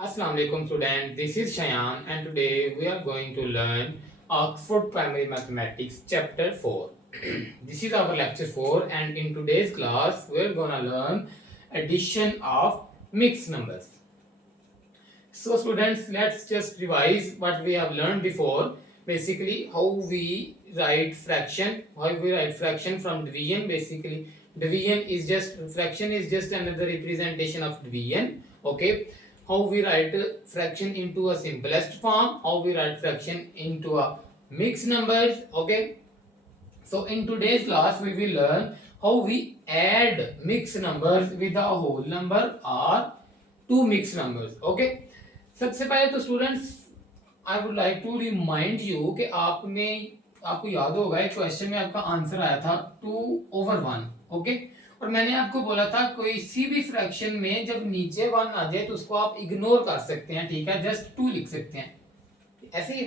Assalamu alaikum student, this is Shayan and today we are going to learn Oxford Primary Mathematics chapter 4. This is our lecture 4 and in today's class we are gonna learn addition of mixed numbers. So students, let's just revise what we have learned before. Basically how we write fraction from division. Basically fraction is just another representation of division. Okay, how we write fraction into a simplest form, how we write fraction into a mixed numbers. Okay, so in today's class we will learn how we add mixed numbers with a whole number or two mixed numbers. Okay, सबसे पहले तो students I would like to remind you कि आपको याद होगा एक question में आपका आंसर आया था 2/1. ओके, और मैंने आपको बोला था कोई सी भी फ्रैक्शन में जब नीचे 1 आ जाए तो उसको आप इग्नोर कर सकते हैं. ठीक है, जस्ट 2 लिख सकते हैं, ऐसे ही.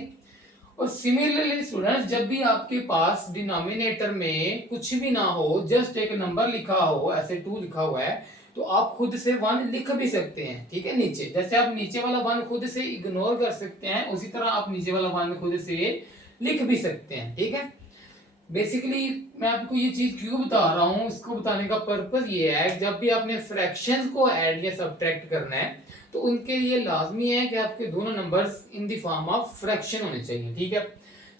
और सिमिलरली स्टूडेंट्स, जब भी आपके पास डिनोमिनेटर में कुछ भी ना हो, जस्ट एक नंबर लिखा हो, ऐसे 2 लिखा हुआ है, तो आप खुद से 1 लिख भी सकते हैं. ठीक है, नीचे जैसे आप नीचे वाला 1 खुद से इग्नोर कर सकते हैं, उसी तरह आप नीचे वाला 1 खुद से लिख भी सकते हैं. ठीक है, बेसिकली मैं आपको ये चीज क्यों बता रहा हूँ, इसको बताने का पर्पस ये है, जब भी आपने फ्रैक्शंस को ऐड या सब्ट्रैक्ट करना है तो उनके लिए लाजमी है कि आपके दोनों numbers in the form of fraction होने चाहिए. ठीक है,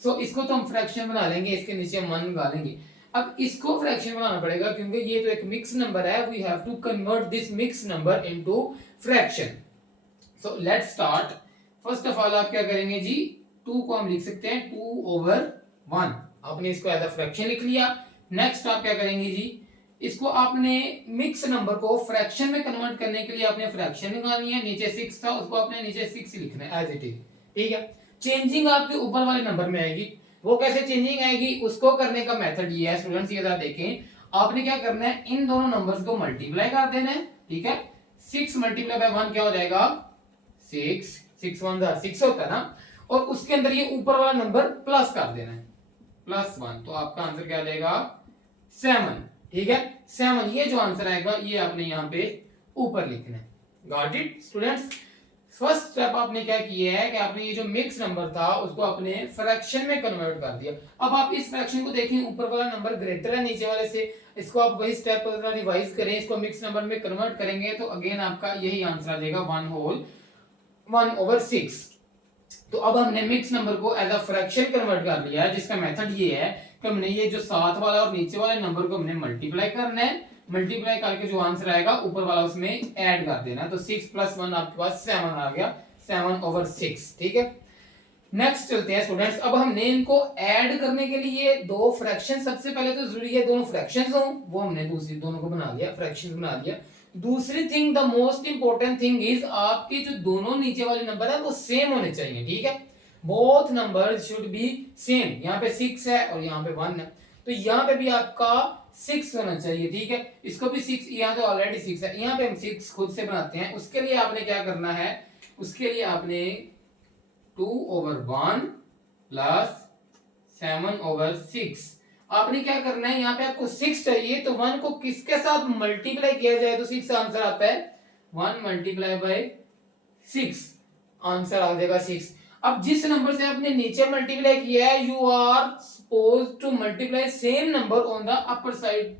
सो इसको तो हम फ्रैक्शन बना लेंगे, इसके नीचे हम 1 डालेंगे. अब इसको फ्रैक्शन बनाना पड़ेगा क्योंकि ये तो एक मिक्स नंबर है. We have to convert this mix number into fraction. So let's start. First of all आप क्या करेंगे जी, 2 को हम लिख सकते हैं 2/1. आपने इसको एज अ फ्रैक्शन लिख लिया. नेक्स्ट आप क्या करेंगे जी, इसको आपने मिक्स नंबर को फ्रैक्शन में कन्वर्ट करने के लिए आपने फ्रैक्शन निकालनी है. नीचे 6 था, उसको आपने नीचे 6 लिखना है एज इट इज. ठीक है, चेंजिंग आपके ऊपर वाले नंबर में आएगी. वो कैसे चेंजिंग आएगी, उसको करने का मेथड ये है स्टूडेंट्स, ये जरा देखें. आपने क्या करना है, इन दोनों नंबर्स को मल्टीप्लाई कर देना है. ठीक है, 6 मल्टीप्लाई बाय 1 क्या हो जाएगा, 6. 6 1 6 होता है ना, और उसके अंदर ये ऊपर वाला नंबर प्लस कर देना है, +1. तो आपका आंसर क्या आ जाएगा, 7. ठीक है, 7. ये जो आंसर आएगा ये आपने यहाँ पे ऊपर लिखना है. Got it students. First step आपने क्या किया है कि आपने ये जो मिक्स नंबर था उसको आपने फ्रैक्शन में कन्वर्ट कर दिया. अब आप इस फ्रैक्शन को देखें, ऊपर वाला नंबर ग्रेटर है नीचे वाले से. इसको आप वही स्टेप रिवाइज करें, इसको मिक्स नंबर में कन्वर्ट करेंगे तो अगेन आपका यही आंसर आ जाएगा 1/6. तो अब हमने मिक्स नंबर को एज अ फ्रैक्शन कन्वर्ट कर लिया है, जिसका मेथड ये है कि हमने ये जो साथ वाला और नीचे वाले नंबर को हमने मल्टीप्लाई करना है. मल्टीप्लाई करके जो आंसर आएगा ऊपर वाला उसमें ऐड कर देना. तो 6 + 1 आपके पास 7 आ गया, 7/6. ठीक है, नेक्स्ट चलते हैं स्टूडेंट्स. अब हमने इनको ऐड करने के लिए दो फ्रैक्शन, सबसे पहले तो जरूरी है दोनों फ्रैक्शंस हो, वो हमने दूसरी दोनों को बना लिया, फ्रैक्शन बना लिया. दूसरी thing, the most important thing is आपके जो दोनों नीचे वाले नंबर है वो सेम होने चाहिए. ठीक है, both numbers should be same. यहाँ पे 6 है और यहाँ पे 1 है, तो यहाँ पे भी आपका 6 होना चाहिए. ठीक है, इसको भी 6, यहाँ तो ऑलरेडी 6 है, यहाँ पे हम 6 खुद से बनाते हैं. उसके लिए आपने क्या करना है, उसके लिए आपने 2/1 + 7/6. आपने क्या करना है, यहाँ पे आपको 6 चाहिए तो 1 को किसके साथ मल्टीप्लाई किया जाए तो 6 आंसर आता है. 1 × 6 आंसर आ जाएगा 6. अब जिस नंबर से आपने नीचे मल्टीप्लाई किया है, you are suppose to multiply same number on the upper side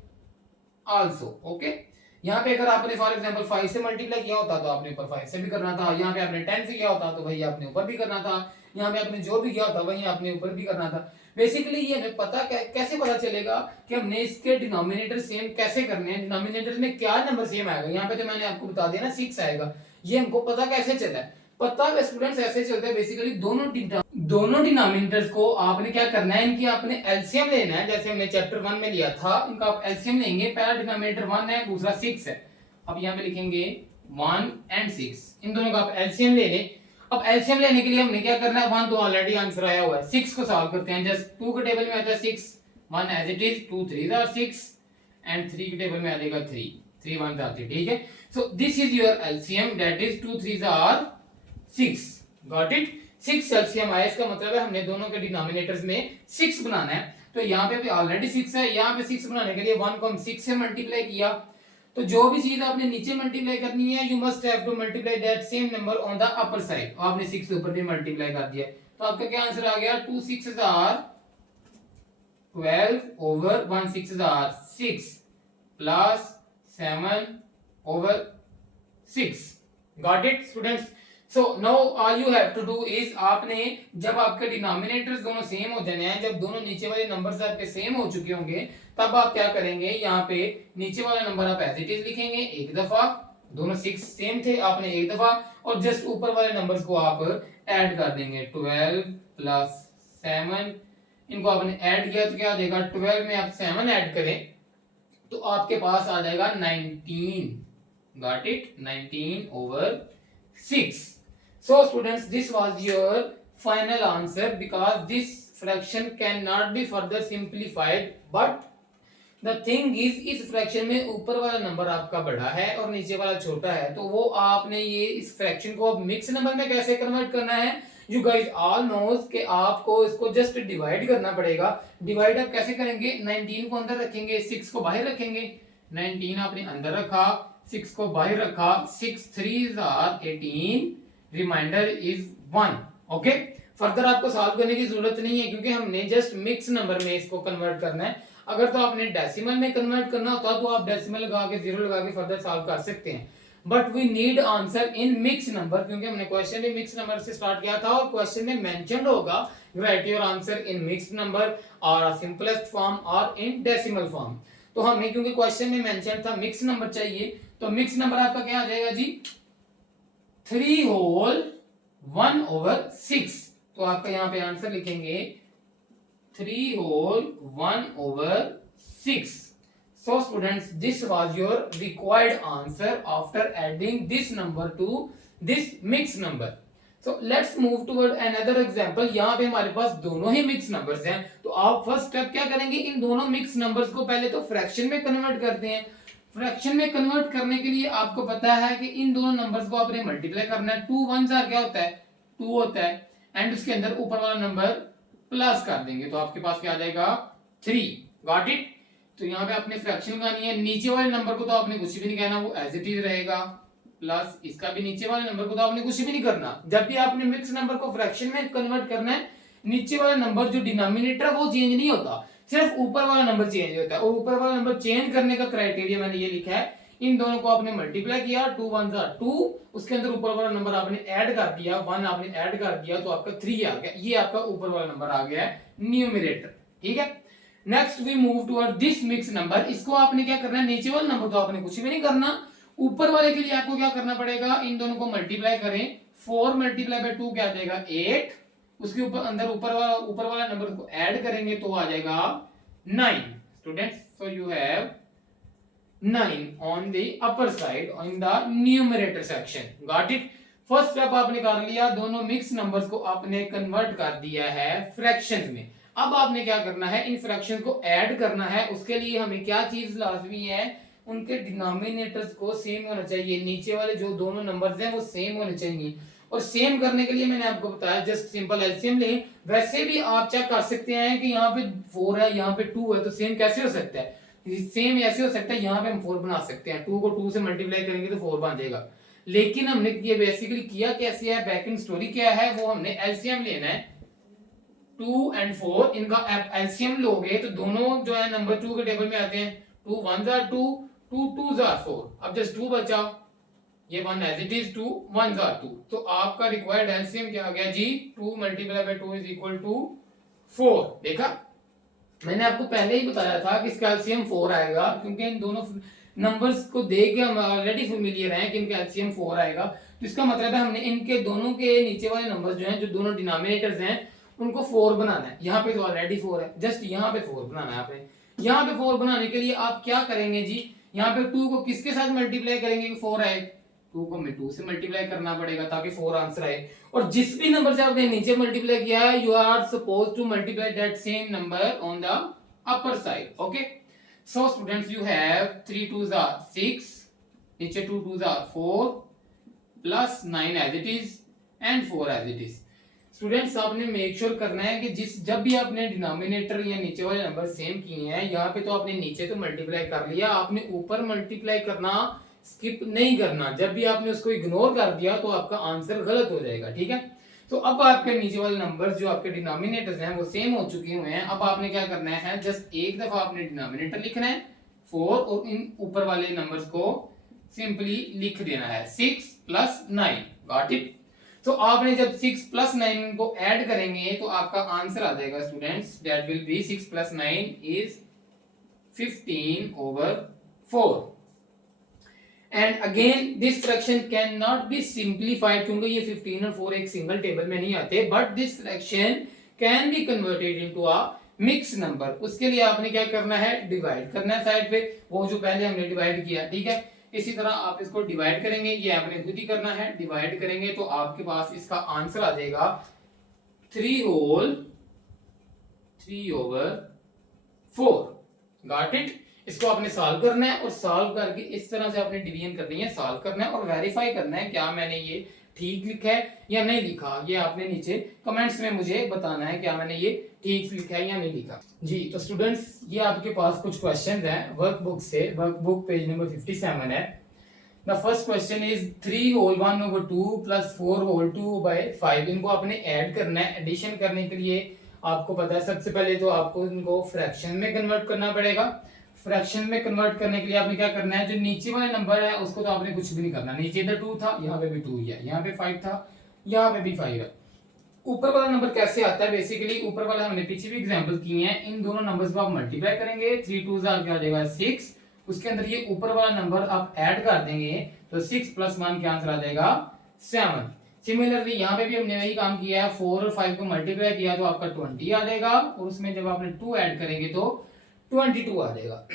also. Okay, यहाँ पे अगर आपने फॉर एग्जांपल 5 से मल्टीप्लाई किया होता तो आपने ऊपर 5 से भी करना था. यहाँ पे आपने 10 से किया होता तो वही आपने ऊपर भी करना था. यहाँ पे आपने जो भी किया होता वही आपने ऊपर भी करना था. बेसिकली ये हमें पता कैसे पता चलेगा कि हमने इसके डिनोमिनेटर सेम कैसे करने हैं, डिनोमिनेटर में क्या नंबर सेम आएगा. यहाँ पे तो मैंने आपको बता दिया ना 6 आएगा. ये हमको पता कैसे चला है, पता है स्टूडेंट्स ऐसे चलता है. बेसिकली दोनों डिनोमिनेटर्स को आपने क्या करना है, इनकी आपने एलसीएम लेना है. जैसे हमने चैप्टर 1 में लिया था, इनका आप एलसीएम लेंगे. पहला डिनोमिनेटर 1 है, दूसरा 6 है. अब यहाँ पे लिखेंगे 1 और 6, इन दोनों का आप एलसीएम ले लें. अब एलसीएम लेने के लिए हमने क्या करना है, 1 तो ऑलरेडी आंसर आया हुआ है, 6 को सॉल्व करते हैं. जस्ट 2 के टेबल में आता है 6, 1 as it is, 2 3 are 6 and 3 के टेबल में आ जाएगा 3, 3 1 are 3. ठीक है, so this is your LCM, that is 2 3 are 6. Got it, 6 LCM आया. इसका मतलब है हमने दोनों के डिनोमिनेटर्स में 6 बनाना है. तो यहाँ पे भी ऑलरेडी 6 है, यहाँ पे 6 बनाने के लिए 1 को हम 6 से मल्टीप्लाई किया तो जो भी चीज आपने नीचे मल्टीप्लाई करनी है, you must have to multiply that same number on the upper side. आपने 6 के ऊपर भी मल्टीप्लाई कर दिया, तो आपका क्या आंसर आ गया, 2 6 are 12 over 1 6 are 6 plus 7 over 6. Got it students? So now all you have to do is आपने जब आपके डिनोमिनेटर्स दोनों सेम हो जाने हैं, जब दोनों नीचे वाले नंबर्स आपके सेम हो चुके होंगे, तब आप क्या करेंगे, यहाँ पे नीचे वाला नंबर आप एज इट इज लिखेंगे एक दफा, दोनों 6 सेम थे, आपने एक दफा, और जस्ट ऊपर वाले नंबर्स को आप ऐड कर देंगे, 12 प्लस 7, इनको आपने ऐड किया तो क्या आ जाएगा, 12 में आप 7 ऐड करें तो आपके पास आ जाएगा 19. Got it, 19 over 6. So students, this was your final answer because this fraction cannot be further simplified, but the thing is इस फ्रैक्शन में ऊपर वाला नंबर आपका बड़ा है और नीचे वाला छोटा है, तो वो आपने ये इस फ्रैक्शन को अब मिक्स नंबर में कैसे कन्वर्ट करना है, यू गाइस ऑल नोज कि आपको इसको जस्ट डिवाइड करना पड़ेगा. डिवाइड आप कैसे करेंगे, 19 को अंदर रखेंगे, 6 को बाहर रखेंगे. 19 आपने अंदर रखा, 6 को बाहर रखा, 6 3s are 18, reminder is 1. Okay, further आपको सॉल्व करने की जरूरत नहीं है क्योंकि हमने जस्ट मिक्स नंबर में इसको कन्वर्ट करना है. अगर तो आपने डेसिमल में कन्वर्ट करना होता तो आप डेसिमल लगा के, जीरो लगा के फर्दर सॉल्व कर सकते हैं, but we need answer in mix number क्योंकि हमने क्वेश्चन भी मिक्स नंबर से स्टार्ट किया था और क्वेश्चन में मेंशन्ड होगा right your answer in mixed number और सिंपलेस्ट फॉर्म और इन डेसिमल फॉर्म. तो हमें क्योंकि क्वेश्चन में मेंशन था मिक्स नंबर चाहिए, तो मिक्स नंबर आपका क्या आ जाएगा जी, 3 होल 1 over 6. तो आपका यहाँ पे आंसर लिखेंगे 3 whole 1 over 6. So students, this was your required answer after adding this number to this mixed number. So let's move toward another example. यहाँ पे हमारे पास दोनों ही mixed numbers हैं, तो आप फर्स्ट स्टेप क्या करेंगे, इन दोनों mixed numbers को पहले तो फ्रैक्शन में कन्वर्ट करते हैं. फ्रैक्शन में कन्वर्ट करने के लिए आपको पता है कि इन दोनों नंबर्स को आपने मल्टीप्लाई करना है. 2 1s आर क्या होता है, 2 होता है, एंड उसके अंदर ऊपर वाला नंबर प्लस कर देंगे तो आपके पास क्या आ जाएगा, 3. Got it. तो यहाँ पे आपने फ्रैक्शन लगानी है, नीचे वाले नंबर को तो आपने कुछ भी नहीं कहना, वो एज इट इज रहेगा, प्लस इसका भी नीचे वाले नंबर को तो आपने कुछ भी नहीं करना. जब भी आपने मिक्स नंबर को फ्रैक्शन में कन्वर्ट करना है, नीचे वाला नंबर जो डिनोमिनेटर वो चेंज नहीं होता, सिर्फ ऊपर वाला नंबर चेंज होता है. और ऊपर वाला नंबर चेंज करने का क्राइटेरिया मैंने ये लिखा है, इन दोनों को आपने मल्टीप्लाई किया, 2 1s are 2, उसके अंदर ऊपर वाला नंबर आपने ऐड कर दिया, 1 आपने ऐड कर दिया तो आपका 3 आ गया. ये आपका ऊपर वाला नंबर आ गया है न्यूमरेटर. ठीक है, next we move toward this mix number. इसको आपने क्या करना है, नीचे वाला नंबर तो आपने कुछ भी नहीं करना, ऊपर वाले के लिए आपको क्या करना पड़ेगा, इन दोनों को मल्टीप्लाई करें. 4 मल्टीप्लाई बाय 2 क्या आ जाएगा, 8. उसके ऊपर अंदर ऊपर वाला नंबर को ऐड करेंगे तो आ जाएगा 9. Students, so you have 9 on the upper side in the numerator section. Got it? First step आपने कर लिया, दोनों मिक्स नंबर्स को आपने कन्वर्ट कर दिया है फ्रैक्शंस में. अब आपने क्या करना है, इन फ्रैक्शन को ऐड करना है. उसके लिए हमें क्या चीज लाजमी है, उनके डिनोमिनेटर्स को सेम होना चाहिए. नीचे वाले जो दोनों नंबर्स हैं वो सेम होने चाहिए, और सेम करने के लिए मैंने आपको बताया जस्ट सिंपल एलसीएम लें. वैसे भी आप चेक कर सकते हैं कि यहाँ पे 4 है, यहाँ पे 2 है, तो सेम कैसे हो सकता है, सेम ऐसे हो सकता है, यहाँ पे हम 4 बना सकते हैं. 2 को 2 से मल्टीप्लाई करेंगे तो 4 बन जाएगा. लेकिन हमने ये बेसिकली किया कैसे है, बैकिंग स्टोरी क्या है, वो हमने एलसीएम लेना है. 2 and 4 इनका एलसीएम लोगे तो दोनों जो है नंबर 2 के टेबल में आते हैं. 2 1s are 2, 2 2s are 4. अब जस्ट 2 बचा, ये 1 as it is, 2 1s are 2. तो आपका रिक्वायर्ड एलसीएम क्या आ गया जी, 2 multiply by 2 is equal to 4. देखा, मैंने आपको पहले ही बताया था कि इसका एलसीएम 4 आएगा, क्योंकि इन दोनों नंबर्स को देख के हम ऑलरेडी फेमिलियर हैं कि इनका एलसीएम 4 आएगा. तो इसका मतलब है हमने इनके दोनों के नीचे वाले नंबर्स जो हैं, जो दोनों डिनोमिनेटर्स हैं, उनको 4 बनाना है. यहाँ पे तो ऑलरेडी 4 है, जस्ट यहाँ पे 4 बनाना है आपने. यहाँ पे 4 बनाने के लिए आप क्या करेंगे जी, यहाँ पे 2 को किसके साथ मल्टीप्लाई करेंगे कि 4 आए, 2 को 2 से मल्टीप्लाई करना पड़ेगा ताकि 4 आंसर आए. और जिस भी नंबर से आपने नीचे मल्टीप्लाई किया है, you are suppose to multiply that same number on the upper side. Okay, so students, you have 3 2s are 6, नीचे 2 2s are 4, plus 9 as it is and 4 as it is. Students आपने make sure करना है कि जब भी आपने denominator या नीचे वाले नंबर सेम किए हैं, यहाँ पे तो आपने नीचे तो मल्टीप्लाई कर लिया, आपने ऊपर मल्टीप्लाई करना स्किप नहीं करना। जब भी आपने उसको इग्नोर कर दिया तो आपका आंसर गलत हो जाएगा, ठीक है। तो अब आपके नीचे वाले नंबर्स जो आपके डिनोमिनेटर्स हैं वो सेम हो चुके हुए हैं। अब आपने क्या करना है, जस्ट एक दफा आपने डिनोमिनेटर लिखना है 4 और इन ऊपर वाले नंबर्स को सिंपली लिख देना है 6 + 9। Got it. तो आपने जब 6 + 9 को ऐड करेंगे तो आपका आंसर आ जाएगा students, that will be 6 + 9 is 15/4। And again this fraction can not be simplified, क्योंकि ये 15 और 4 एक सिंगल टेबल में नहीं आते, but this fraction can be converted into a mix number. उसके लिए आपने क्या करना है, डिवाइड करना है साइड पे, वो जो पहले हमने डिवाइड किया, ठीक है। इसी तरह आप इसको डिवाइड करेंगे, ये आपने खुद ही करना है। डिवाइड करेंगे तो आपके पास इसका आंसर आ जाएगा 3/4। Got it. इसको आपने सॉल्व करना है और सॉल्व करके इस तरह से आपने डिवीजन करनी है, सॉल्व करना है और वेरीफाई करना है क्या मैंने ये ठीक लिखा है या नहीं लिखा। ये आपने नीचे कमेंट्स में मुझे बताना है क्या मैंने ये ठीक लिखा है या नहीं लिखा जी। तो स्टूडेंट्स ये आपके पास कुछ क्वेश्चंस हैं वर्कबुक से। वर्कबुक पेज नंबर 57 है। The first question is 3/1/2 + 4/2/5। इनको आपने ऐड करना है। एडिशन करने के लिए आपको पता है सबसे पहले तो आपको इनको फ्रैक्शन में कन्वर्ट करना पड़ेगा। फ्रैक्शन में कन्वर्ट करने के लिए आपने क्या करना है, जो नीचे वाले नंबर है उसको तो आपने कुछ भी नहीं करना। नीचे इधर 2 था, यहाँ पे भी 2 ही है, यहाँ पे 5 था, यहाँ पे भी 5 है। ऊपर वाला नंबर कैसे आता है, बेसिकली ऊपर वाला हमने पीछे भी एग्जांपल किए हैं। इन दोनों नंबर्स को आप मल्टीप्लाई करेंगे, 3 2 क्या हो जाएगा 6। उसके अंदर ये ऊपर वाला नंबर आप ऐड कर देंगे तो 6 + 1 क्या आंसर आ जाएगा 7। सिमिलरली यहाँ पे भी हमने वही काम किया है, 4 और 5 को मल्टीप्लाई किया तो आपका 20 आ जाएगा और उसमें जब आपने 2 ऐड करेंगे तो 22 आ जाएगा।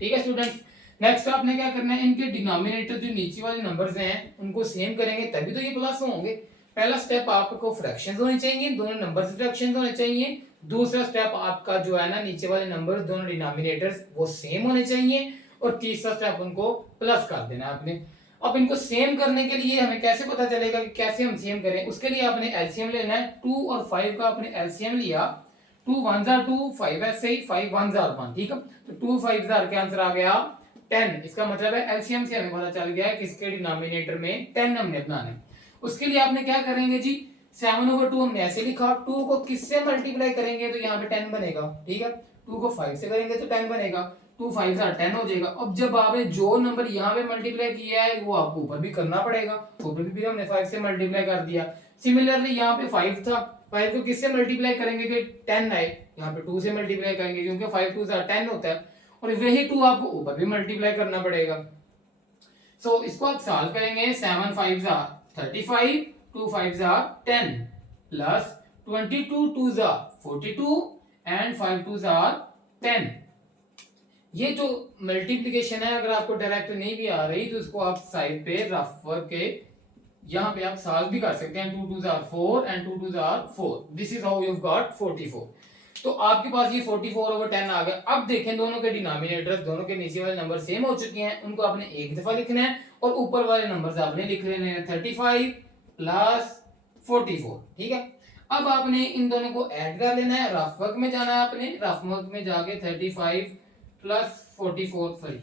ठीक है स्टूडेंट्स। नेक्स्ट आपने क्या करना है, इनके डिनोमिनेटर जो नीचे वाले नंबर्स हैं उनको सेम करेंगे तभी तो ये प्लस होंगे। पहला स्टेप आपको फ्रैक्शंस होने चाहिए, दोनों नंबर्स फ्रैक्शंस होने चाहिए। दूसरा स्टेप आपका जो है ना, नीचे वाले नंबर दोनों डिनोमिनेटर्स वो सेम होने चाहिए। और तीसरा स्टेप उनको प्लस कर देना है आपने। अब इनको सेम करने के लिए हमें कैसे पता चलेगा कि कैसे हम सेम करें, उसके लिए आपने एलसीएम लेना है। 2 और 5 का आपने एलसीएम लिया, 2 1 जार 2, 5 ऐसे ही, 5 1 जार 1, ठीक है। तो 2 5 जार के आंसर आ गया 10। इसका मतलब है एलसीएम से हमें पता चल गया है किसके डिनोमिनेटर में 10 हमने बनाना है। उसके लिए आपने क्या करेंगे जी, 7/2 हमने ऐसे लिखा, 2 को किससे मल्टीप्लाई करेंगे तो यहाँ पे 10 बनेगा, ठीक है। 2 को 5 से करेंगे तो 10 बनेगा, 2 5 10 हो जाएगा। अब जब आपने जो नंबर यहाँ पे मल्टीप्लाई किया है वो आपको ऊपर भी करना पड़ेगा, ऊपर भी हमने 5 से मल्टीप्लाई कर दिया। सिमिलरली यहाँ पे 5 था, 5 को किससे मल्टीप्लाई करेंगे कि 10 आए, यहाँ पे 2 से मल्टीप्लाई करेंगे क्योंकि 5 2 10 होता है और वही 2 आपको ऊपर भी मल्टीप्लाई करना पड़ेगा। सो इसको आप सॉल्व करेंगे, 7 5 35, 2 5 10 प्लस 22 2 42 एंड 5 2 10। ये जो मल्टीप्लिकेशन है अगर आपको डायरेक्ट नहीं भी आ रही तो इसको आप साइड पे रफ वर्क के यहाँ पे आप सॉल्व भी कर सकते हैं। 2 2 4 and 2 2 4। This is how you got 44। तो आपके पास ये 44/10 आ गया। अब देखें दोनों के डिनोमिनेटर्स, दोनों के नीचे वाले नंबर सेम हो चुके हैं, उनको आपने एक दफा लिखना है और ऊपर वाले नंबर्स आपने लिख लेने हैं 35 प्लस 44, ठीक है। अब आपने इन दोनों को ऐड कर लेना है, रफ वर्क में जाना है आपने, रफ वर्क में जाके 35 प्लस 44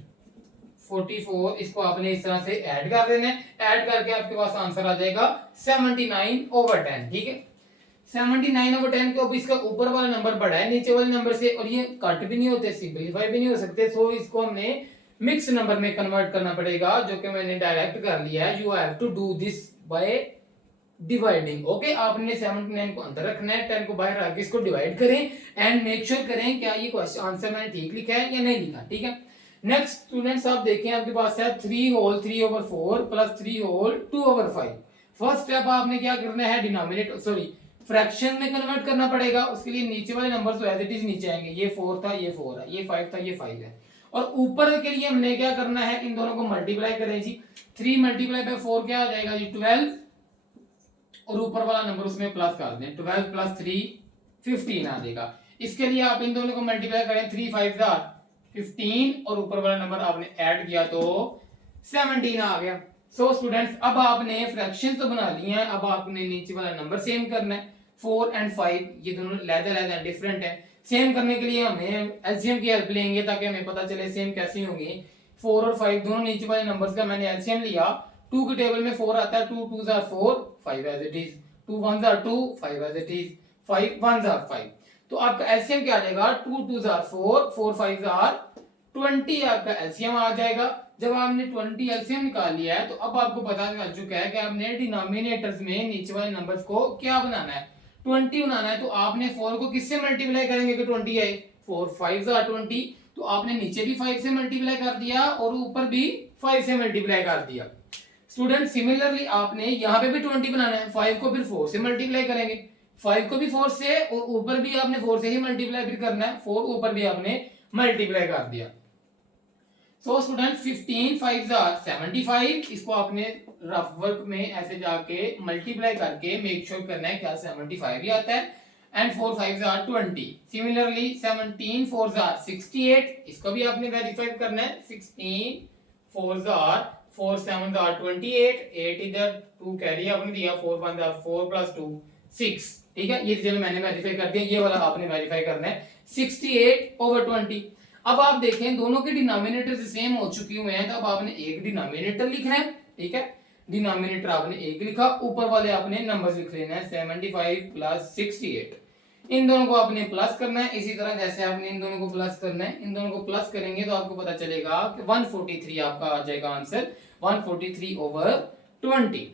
इसको आपने इस तरह से ऐड कर देना है। ऐड करके आपके पास आंसर आ जाएगा 79/10, ठीक है। 79/10 को अब इसका ऊपर वाला नंबर बड़ा है नीचे वाले नंबर से और ये कट भी नहीं होते, सिंपलीफाई भी नहीं हो सकते, सो इसको हमने मिक्स नंबर में कन्वर्ट करना पड़ेगा, जो कि मैंने डायरेक्ट कर लिया है। You have to do this by dividing. Okay, आपने 79 को अंदर रखना है, 10 को बाहर रख के इसको डिवाइड करें एंड मेक श्योर करें क्या ये क्वेश्चन आंसर मैंने ठीक लिखा है या नहीं लिखा, ठीक है। नेक्स्ट स्टूडेंट्स आप देखें, आपके पास है 3 whole 3/4 plus 3 whole 2/5। First step आपने क्या करना है, डिनोमिनेटर सॉरी फ्रैक्शन में कन्वर्ट करना पड़ेगा। उसके लिए नीचे वाले नंबर्स तो एज इट इज नीचे आएंगे, ये 4 था ये 4 है, ये 5 था ये 5 है। और ऊपर के लिए हमने क्या करना है, इन दोनों को मल्टीप्लाई करें जी। 3 × 4 क्या आ जाएगा जी 12 और ऊपर वाला नंबर उसमें प्लस कर दें, 12 + 3 15 आ जाएगा। इसके लिए आप इन दोनों को मल्टीप्लाई करें, 3 5 15 और ऊपर वाला नंबर आपने ऐड किया तो 17 आ गया। सो स्टूडेंट्स अब आपने फ्रैक्शन तो बना लिए हैं, अब आपने नीचे वाला नंबर सेम करना है। 4 एंड 5 ये दोनों अलग डिफरेंट है। सेम करने के लिए हमें एलसीएम की हेल्प लेंगे ताकि हमें पता चले सेम कैसी होंगी। 4 और 5 दोनों नीचे वाले नंबर्स का मैंने एलसीएम लिया। 2 के टेबल में 4 आता है, 2 2s are 4, 5 as it is, 2 1s are 2, 5 as it is, 5 1s are 5। तो आपका एलसीएम क्या आ जाएगा, 2 2s are 4, 4 5s are 20 आपका एलसीएम आ जाएगा। जब आपने 20 एलसीएम निकाल लिया है तो अब आपको पता चल चुका है कि आपने डिनोमिनेटर्स में नीचे वाले नंबर्स को क्या बनाना है, 20 बनाना है। तो आपने 4 को किससे मल्टीप्लाई करेंगे कि 20 आए, 4 5s are 20, तो आपने नीचे भी 5 से मल्टीप्लाई कर दिया और ऊपर भी 5 से मल्टीप्लाई कर दिया। स्टूडेंट सिमिलरली आपने यहाँ पे भी 20 बनाना है, 5 को फिर 4 से मल्टीप्लाई करेंगे, 5 को भी 4 से और ऊपर भी आपने 4 से ही मल्टीप्लाई फिर करना है, 4 ऊपर भी आपने मल्टीप्लाई कर दिया। सो स्टूडेंट 15 5s are 75, इसको आपने रफ वर्क में ऐसे जाके मल्टीप्लाई करके मेक श्योर करना है क्या 75 ही आता है, and 4 5s are 20। Similarly 17 4s are 68, इसको भी आपने वेरीफाई करना है, 16 4s are 4 7s are 28, 8 इधर 2 कैरी आपने दिया, 4 1s are 4 plus 2 6, ठीक है। ये चलो मैंने वेरीफाई कर दिया, ये वाला आपने वेरीफाई करना है 68/20। अब आप देखें दोनों के डिनोमिनेटर सेम हो चुकी हुए हैं, तो अब आपने एक डिनोमिनेटर लिखना है, ठीक है। डिनोमिनेटर आपने एक लिखा, ऊपर वाले आपने नंबर्स लिख लेना है 75 प्लस 68। इन दोनों को आपने प्लस करना है, इसी तरह जैसे आपने इन दोनों को प्लस करना है, इन दोनों को प्लस करेंगे तो आपको पता चलेगा कि 143 आपका आ जाएगा आंसर, 143/20।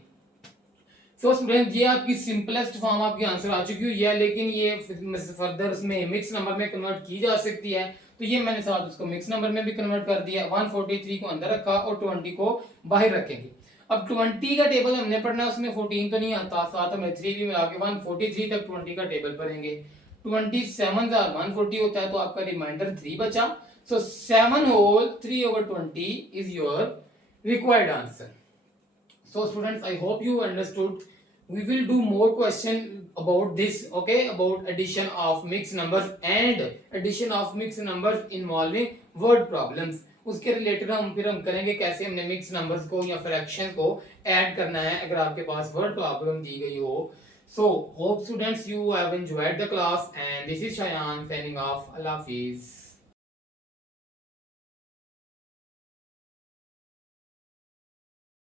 सो स्टूडेंट ये आपकी सिंपलेस्ट फॉर्म आपकी आंसर आ चुकी हुई है, लेकिन ये फर्दर उसमें मिक्स नंबर में कन्वर्ट की जा सकती है, तो ये मैंने साथ उसको मिक्स नंबर में भी कन्वर्ट कर दिया। 143 को अंदर रखा और 20 को बाहर रखेंगे। अब 20 का टेबल हमने पढ़ना है, उसमें 14 तो नहीं आता, साथ हमने 3 भी मिला के 143 तक 20 का टेबल पढ़ेंगे। 27 140 होता है, तो आपका रिमाइंडर 3 बचा। So 7 whole 3/20 is your required answer. So students, I hope you understood. We will do more question about this, okay, about addition of mixed numbers and addition of mixed numbers involving word problems। उसके related हम करेंगे कैसे हमने mix numbers को या fraction को add करना है अगर आपके पास वर्ड प्रॉब्लम दी गई हो। So hope students you have enjoyed the class and this is Shayan signing off. Allah Hafiz।